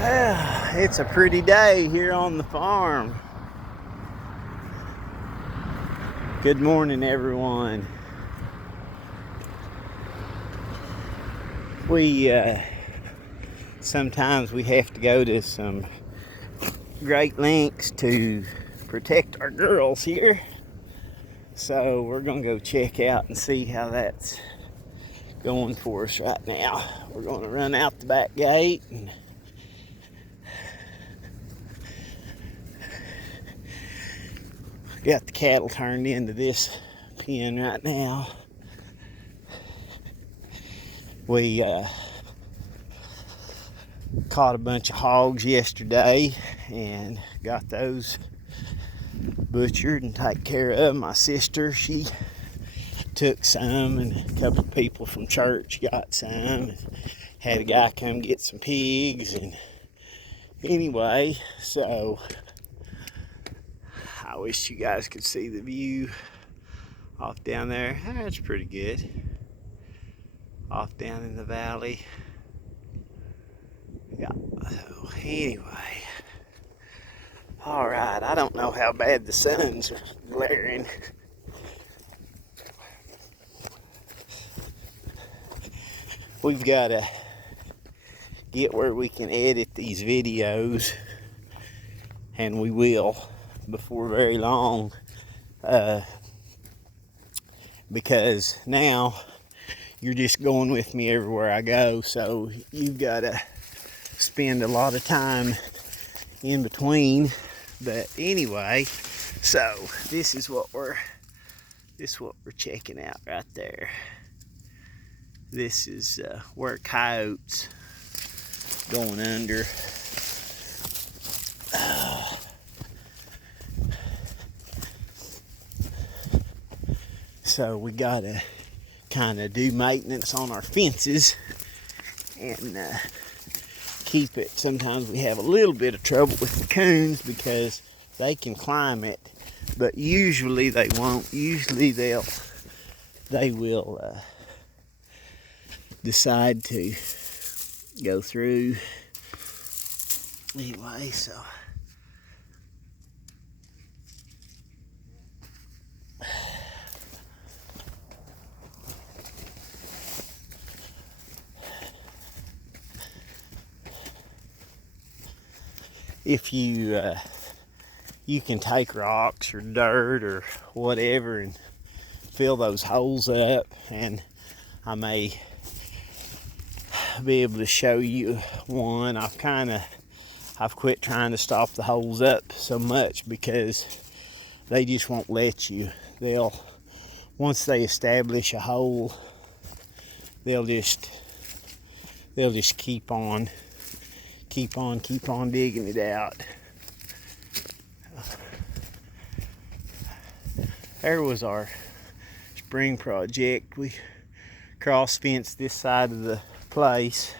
Well, it's a pretty day here on the farm. Good morning, everyone. Sometimes we have to go to some great lengths to protect our girls here. So we're gonna go check out and see how that's going for us right now. We're gonna run out the back gate and got the cattle turned into this pen right now. We caught a bunch of hogs yesterday and got those butchered and taken care of. My sister, she took some, and a couple of people from church got some, and had a guy come get some pigs. And anyway, so I wish you guys could see the view off down there. That's pretty good. Off down in the valley. Yeah, so anyway. Alright, I don't know how bad the sun's glaring. We've got to get where we can edit these videos, and we will before very long, because now you're just going with me everywhere I go, so you've got to spend a lot of time in between. But anyway, so this is what we're checking out right there. This is where coyotes going under. So we gotta kind of do maintenance on our fences and keep it. Sometimes we have a little bit of trouble with the coons because they can climb it, but usually they won't. Usually they will decide to go through anyway. So if you can take rocks or dirt or whatever and fill those holes up, and I may be able to show you one. I've quit trying to stop the holes up so much because they just won't let you. Once they establish a hole, they'll just keep on digging it out. There was our spring project. We cross-fenced this side of the place.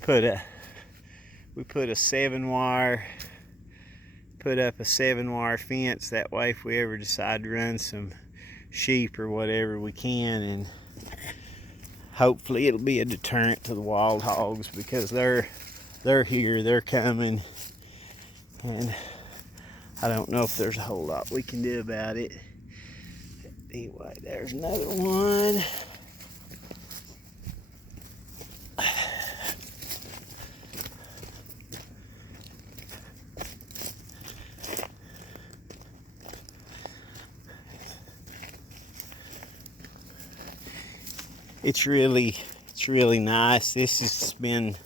We put up a 7-wire fence. That way, if we ever decide to run some sheep or whatever, we can, and hopefully it'll be a deterrent to the wild hogs, because they're here, they're coming, and I don't know if there's a whole lot we can do about it. Anyway, there's another one. It's really nice. This has been,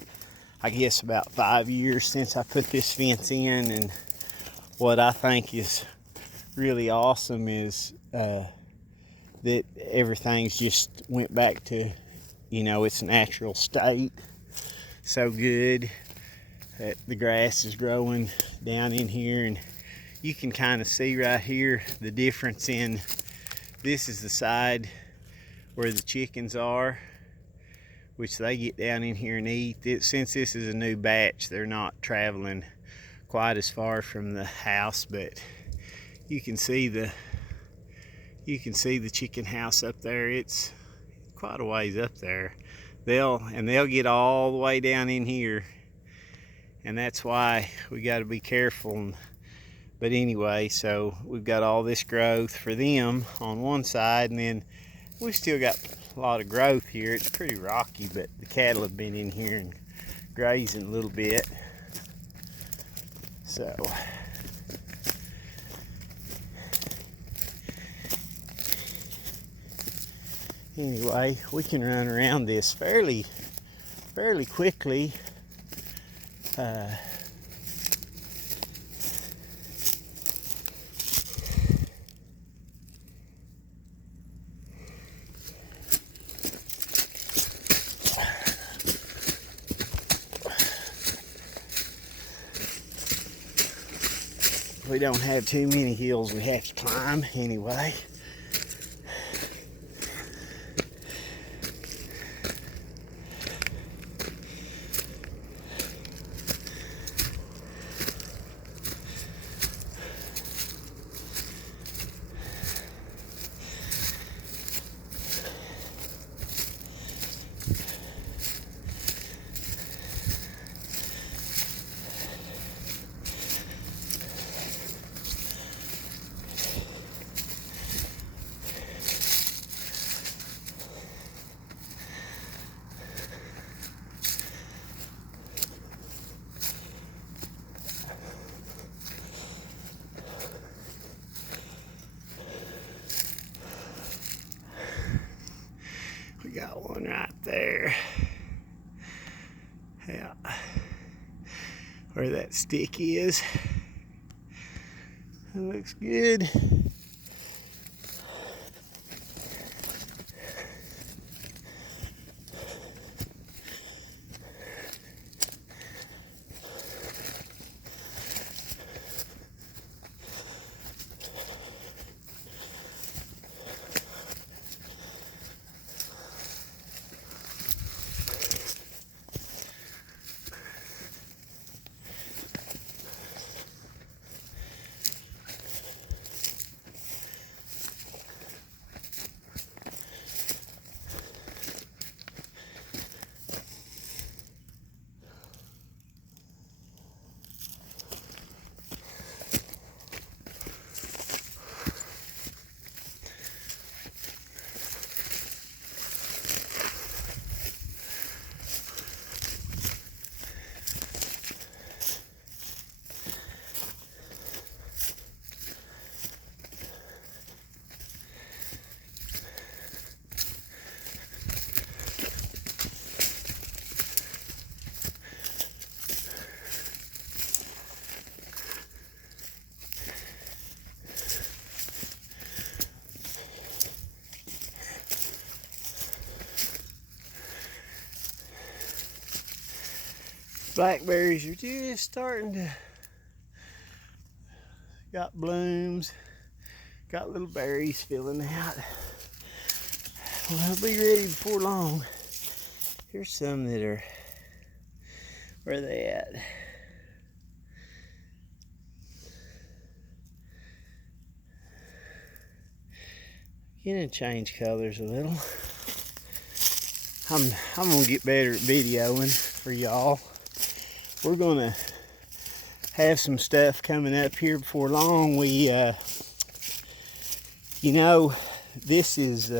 I guess, about 5 years since I put this fence in, and what I think is really awesome is that everything's just went back to, its natural state. So good that the grass is growing down in here, and you can kind of see right here the difference in, this is the side where the chickens are, which they get down in here and eat. Since this is a new batch, they're not traveling quite as far from the house, but you can see the chicken house up there. It's quite a ways up there. They'll get all the way down in here and that's why we got to be careful. But anyway, so we've got all this growth for them on one side, and then we still got a lot of growth here. It's pretty rocky, but the cattle have been in here and grazing a little bit. So anyway, we can run around this fairly quickly. We don't have too many hills we have to climb anyway. We got one right there. Yeah. Where that stick is. It looks good. Blackberries are just starting to got blooms, got little berries filling out. Well, they'll be ready before long. Here's some that are, where are they at? Gonna change colors a little. I'm gonna get better at videoing for y'all. We're gonna have some stuff coming up here before long. We, you know, this is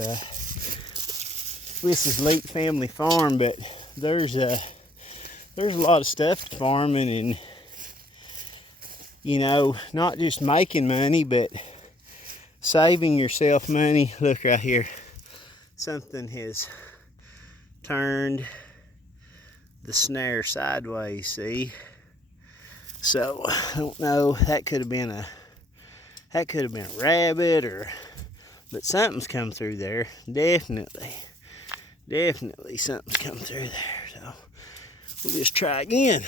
Leet Family Farm, but there's a lot of stuff to farming, and you know, not just making money, but saving yourself money. Look right here, something has turned the snare sideways, see? So I don't know, that could have been a rabbit, or but something's come through there. Definitely something's come through there. So we'll just try again.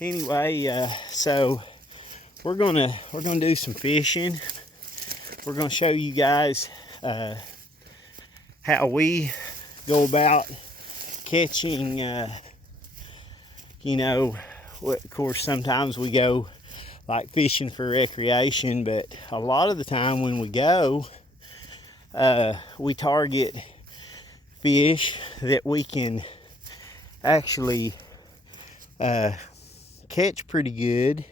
Anyway, so we're gonna do some fishing. We're gonna show you guys how we go about catching, you know, of course sometimes we go like fishing for recreation, but a lot of the time when we go, we target fish that we can actually catch pretty good.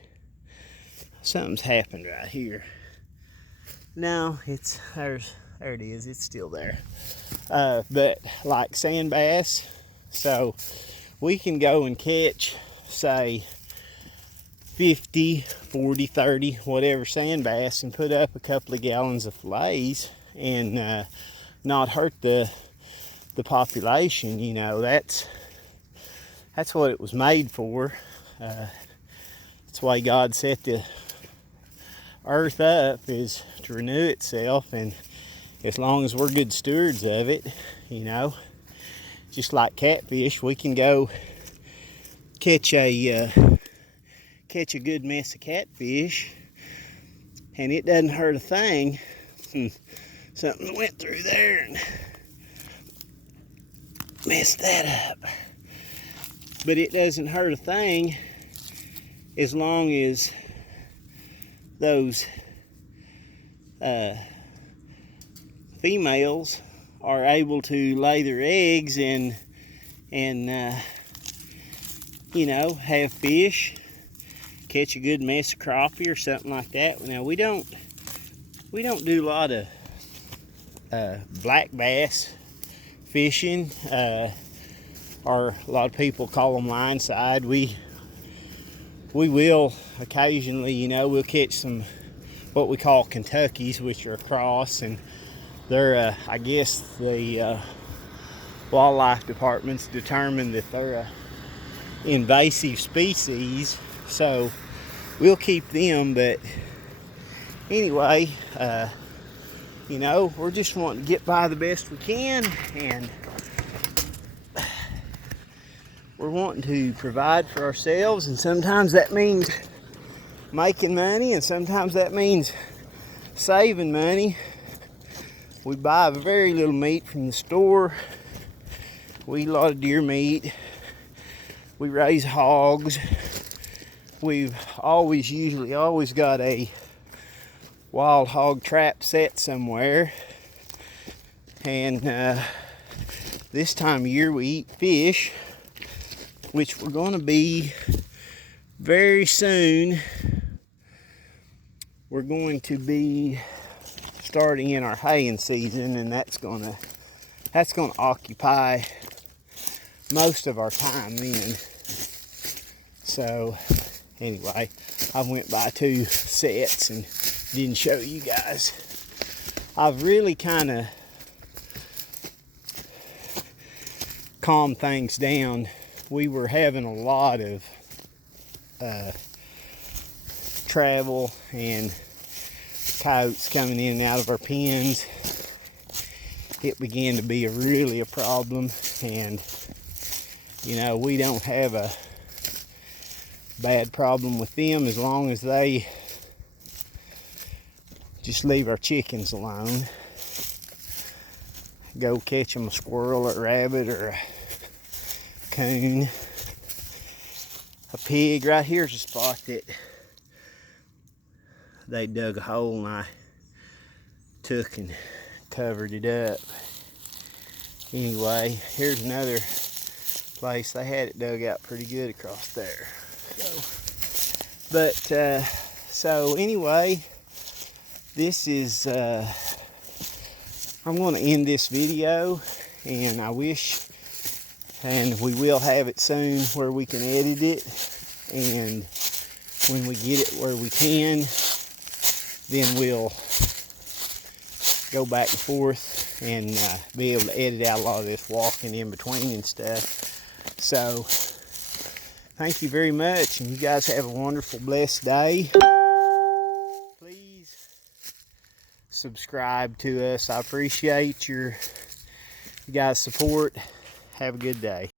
Something's happened right here. No, there it is, it's still there. But like sand bass, so we can go and catch, say, 50, 40, 30, whatever sand bass, and put up a couple of gallons of fillets and not hurt the population. You know, that's what it was made for. That's why God set the earth up, is to renew itself, and as long as we're good stewards of it, you know, just like catfish, we can go catch a good mess of catfish and it doesn't hurt a thing. Something went through there and messed that up, but it doesn't hurt a thing as long as those females are able to lay their eggs and you know, have fish, catch a good mess of crappie or something like that. Now we don't do a lot of black bass fishing, or a lot of people call them line side. We will occasionally, you know, we'll catch some what we call Kentuckies, which are across, and they're I guess the wildlife department's determined that they're a invasive species, so we'll keep them. But anyway, you know, we're just wanting to get by the best we can, and we're wanting to provide for ourselves, and sometimes that means making money, and sometimes that means saving money. We buy very little meat from the store. We eat a lot of deer meat. We raise hogs. We've usually always got a wild hog trap set somewhere. And this time of year we eat fish, which we're going to be very soon. We're going to be starting in our haying season, and that's gonna occupy most of our time then. So anyway, I went by 2 sets and didn't show you guys. I've really kind of calmed things down. We were having a lot of travel and coyotes coming in and out of our pens. It began to be really a problem, and you know, we don't have a bad problem with them as long as they just leave our chickens alone. Go catch them a squirrel or a rabbit or a coon. A pig. Right here's a spot that they dug a hole and I took and covered it up. Anyway, here's another place. They had it dug out pretty good across there. So anyway, this is I'm going to end this video, and I wish, and we will have it soon where we can edit it, and when we get it where we can, then we'll go back and forth and be able to edit out a lot of this walking in between and stuff. So thank you very much, and you guys have a wonderful, blessed day. Please subscribe to us. I appreciate your guys' support. Have a good day.